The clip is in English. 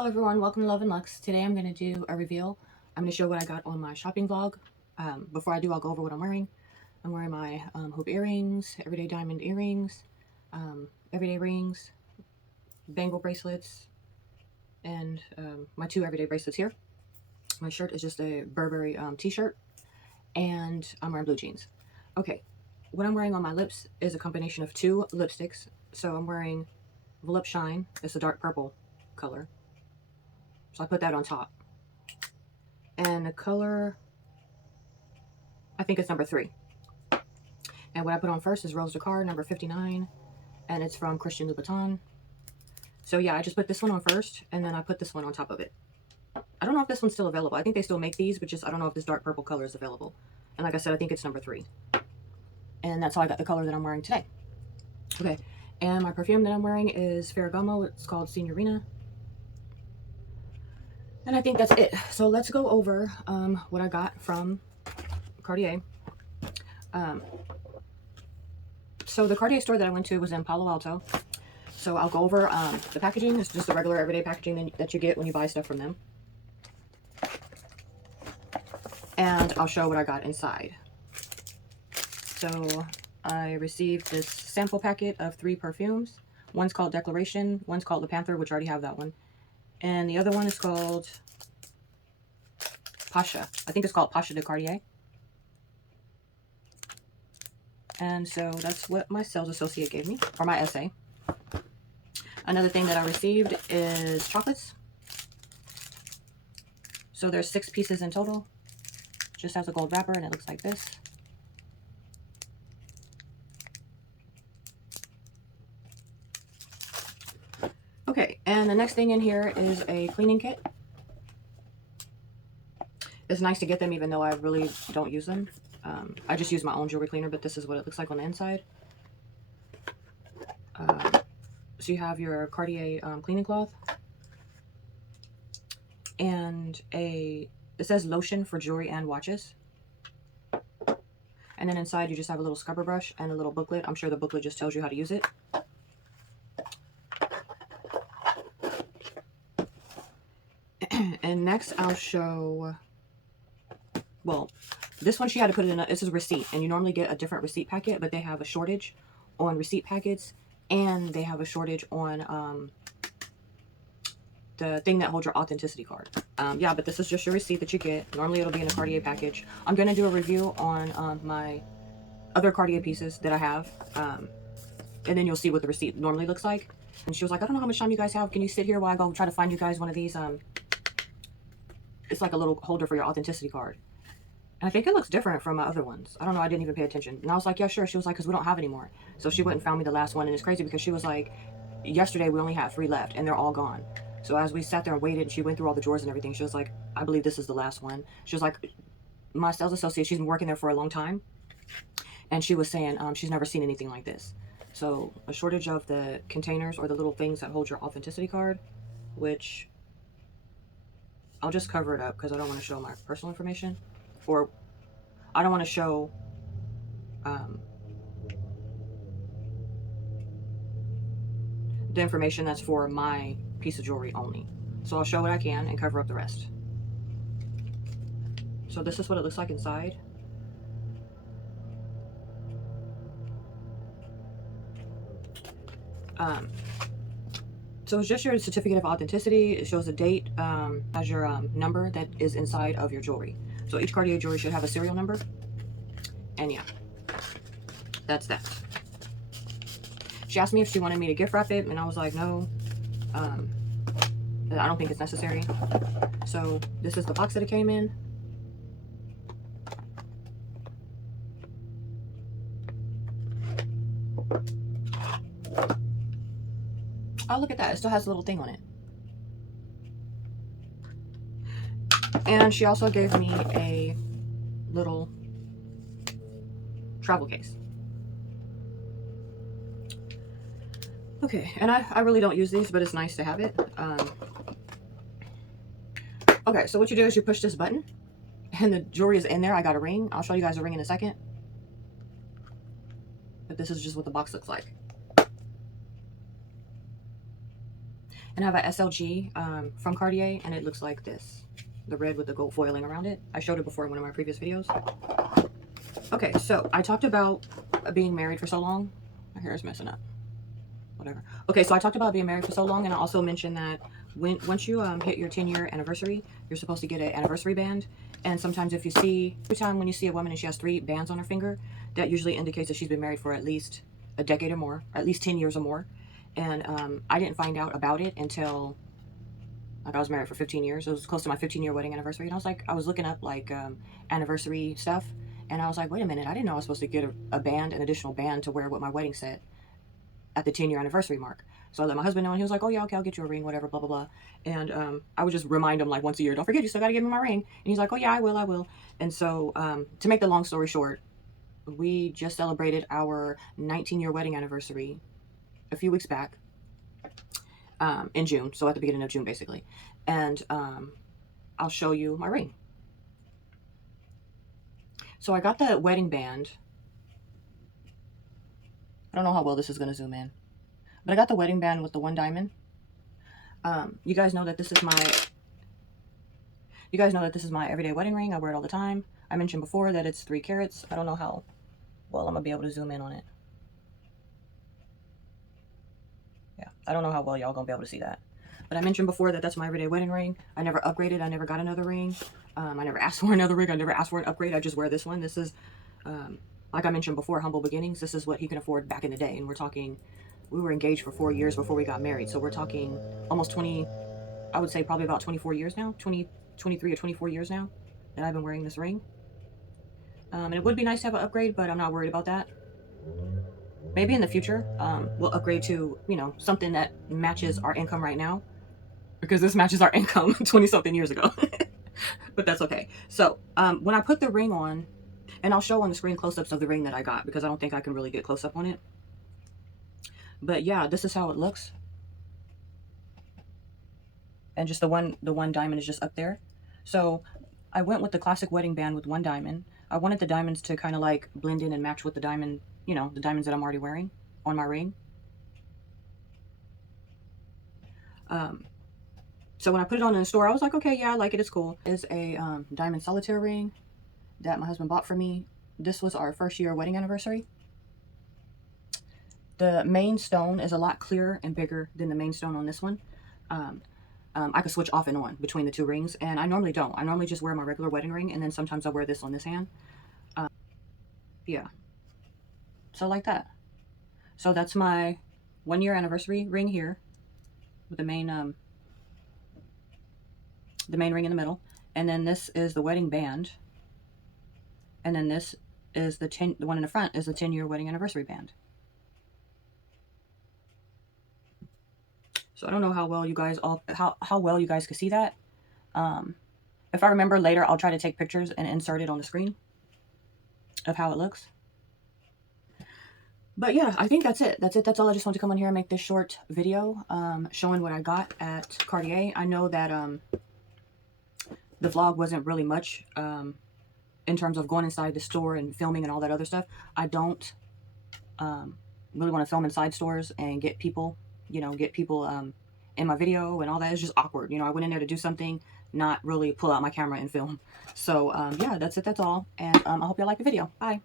Hello everyone, welcome to Love and Lux. Today I'm going to do a reveal. I'm going to show what I got on my shopping vlog. Before I do, I'll go over what I'm wearing. I'm wearing my hoop earrings, everyday diamond earrings, everyday rings, bangle bracelets, and my two everyday bracelets here. My shirt is just a Burberry t-shirt, and I'm wearing blue jeans. Okay, what I'm wearing on my lips is a combination of two lipsticks. So I'm wearing Volupte Shine. It's a dark purple color. So I put that on top. And the color, I think it's number 3. And what I put on first is Rose Dakar, number 59. And it's from Christian Louboutin. So yeah, I just put this one on first, and then I put this one on top of it. I don't know if this one's still available. I think they still make these, but just I don't know if this dark purple color is available. And like I said, I think it's number 3. And that's how I got the color that I'm wearing today. Okay, and my perfume that I'm wearing is Ferragamo. It's called Signorina. And I think that's it. So let's go over what I got from Cartier. So the Cartier store that I went to was in Palo Alto. So I'll go over the packaging. It's just the regular everyday packaging that you get when you buy stuff from them. And I'll show what I got inside. So I received this sample packet of 3 perfumes. One's called Declaration, one's called Le Panther, which I already have that one. And the other one is called Pasha. I think it's called Pasha de Cartier. And so that's what my sales associate gave me, or my SA. Another thing that I received is chocolates. So there's 6 pieces in total. Just has a gold wrapper, and it looks like this. Okay, and the next thing in here is a cleaning kit. It's nice to get them, even though I really don't use them. I just use my own jewelry cleaner, but this is what it looks like on the inside. So you have your Cartier cleaning cloth. And it says lotion for jewelry and watches. And then inside you just have a little scrubber brush and a little booklet. I'm sure the booklet just tells you how to use it. And next I'll show, well, this one she had to put it in, this is a receipt. And you normally get a different receipt packet, but they have a shortage on receipt packets. And they have a shortage on the thing that holds your authenticity card. Yeah, but this is just your receipt that you get. Normally it'll be in a Cartier package. I'm going to do a review on my other Cartier pieces that I have. And then you'll see what the receipt normally looks like. And she was like, I don't know how much time you guys have. Can you sit here while I go try to find you guys one of these? It's like a little holder for your authenticity card. And I think it looks different from my other ones. I don't know. I didn't even pay attention. And I was like, yeah, sure. She was like, because we don't have any more. So she went and found me the last one. And it's crazy because she was like, yesterday we only had 3 left and they're all gone. So as we sat there and waited, and she went through all the drawers and everything, she was like, I believe this is the last one. She was like, my sales associate, she's been working there for a long time. And she was saying she's never seen anything like this. So a shortage of the containers or the little things that hold your authenticity card, which I'll just cover it up because I don't want to show my personal information. Or I don't want to show the information that's for my piece of jewelry only. So I'll show what I can and cover up the rest. So this is what it looks like inside. So it's just your certificate of authenticity. It shows the date as your number that is inside of your jewelry. So each Cartier jewelry should have a serial number. And yeah, that's that. She asked me if she wanted me to gift wrap it, and I was like, no. I don't think it's necessary. So this is the box that it came in. Oh, look at that. It still has a little thing on it. And she also gave me a little travel case. Okay, and I really don't use these, but it's nice to have it. Okay, so what you do is you push this button, and the jewelry is in there. I got a ring. I'll show you guys a ring in a second. But this is just what the box looks like. And I have a SLG from Cartier, and it looks like this. The red with the gold foiling around it. I showed it before in one of my previous videos. Okay, so I talked about being married for so long. My hair is messing up. Whatever. Okay, so I talked about being married for so long, and I also mentioned that once you hit your 10-year anniversary, you're supposed to get an anniversary band. And sometimes if you see, every time when you see a woman and she has 3 bands on her finger, that usually indicates that she's been married for at least a decade or more, or at least 10 years or more. And I didn't find out about it until, like, I was married for 15 years. It was close to my 15-year wedding anniversary. And I was looking up, like, anniversary stuff. And I was like, wait a minute, I didn't know I was supposed to get a band, an additional band to wear with my wedding set at the 10-year anniversary mark. So I let my husband know, and he was like, oh yeah, okay, I'll get you a ring, whatever, blah, blah, blah. And I would just remind him, like, once a year, don't forget, you still got to give me my ring. And he's like, oh yeah, I will. And so to make the long story short, we just celebrated our 19-year wedding anniversary a few weeks back in June. So at the beginning of June, basically. And I'll show you my ring. So I got the wedding band. I don't know how well this is going to zoom in. But I got the wedding band with the 1 diamond. You guys know that this is my everyday wedding ring. I wear it all the time. I mentioned before that it's 3 carats. I don't know how well I'm gonna be able to zoom in on it. Yeah, I don't know how well y'all gonna be able to see that. But I mentioned before that that's my everyday wedding ring. I never upgraded. I never got another ring. I never asked for another ring. I never asked for an upgrade. I just wear this one. This is, like I mentioned before, humble beginnings. This is what he can afford back in the day. And we're talking, we were engaged for 4 years before we got married. So we're talking almost 20, I would say probably about 24 years now, 23 or 24 years now that I've been wearing this ring. And it would be nice to have an upgrade, but I'm not worried about that. Maybe in the future, we'll upgrade to, you know, something that matches our income right now, because this matches our income 20-something years ago. But that's okay. So when I put the ring on, and I'll show on the screen close-ups of the ring that I got, because I don't think I can really get close-up on it. But yeah, this is how it looks. And just the one diamond is just up there. So I went with the classic wedding band with 1 diamond. I wanted the diamonds to kind of like blend in and match with the diamond, you know, the diamonds that I'm already wearing on my ring. So when I put it on in the store, I was like, okay, yeah, I like it. It's cool. It's a diamond solitaire ring that my husband bought for me. This was our 1st year wedding anniversary. The main stone is a lot clearer and bigger than the main stone on this one. I could switch off and on between the 2 rings, and I normally don't. I normally just wear my regular wedding ring, and then sometimes I wear this on this hand. Yeah. So like that. So that's my 1-year anniversary ring here, with the main ring in the middle, and then this is the wedding band, and then this is the one in the front is the 10-year wedding anniversary band. So I don't know how well you guys how well you guys can see that. If I remember later, I'll try to take pictures and insert it on the screen of how it looks. But yeah, I think that's it. That's all. I just want to come on here and make this short video showing what I got at Cartier. I know that the vlog wasn't really much in terms of going inside the store and filming and all that other stuff. I don't really want to film inside stores and get people, you know, in my video and all that. It's just awkward. You know, I went in there to do something, not really pull out my camera and film. So yeah, that's it. That's all. And I hope y'all like the video. Bye.